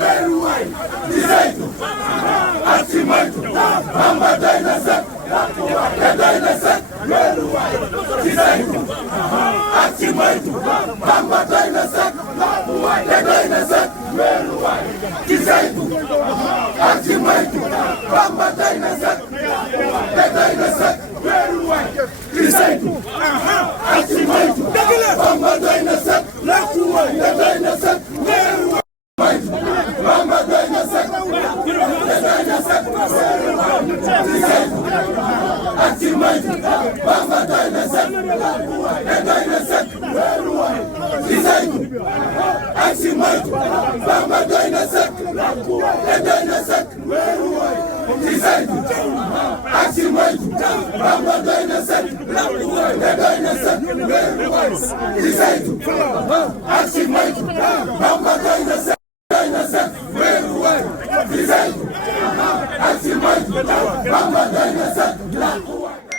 weeruwaay ci saytu ak ci moytu Bamba doy na sëkk te doy na sëkk weeruwaay ci saytu ak ci moytu Bamba doy na sëkk te doy na sëkk weeruwaay ci saytu ak ci moytu Bamba doy na sëkk te doy na sëkk weeruwaay ci saytu ak ci moytu Bamba doy na sëkk te doy na sëkk weeruwaay Bamba doy na sëkk te doy na sëkk weeruwaay ci saytu ak ci moytu Bamba doy na sëkk te doy na sëkk weeruwaay ci saytu ak ci moytu Bamba doy na sëkk te doy na sëkk weeruwaay ci saytu ak ci moytu Bamba doy na sëkk te doy na sëkk weeruwaay ci saytu ak ci moytu Bamba doy na sëkk weeruwaay ci saytu ak ci moytu Bamba doy na sëkk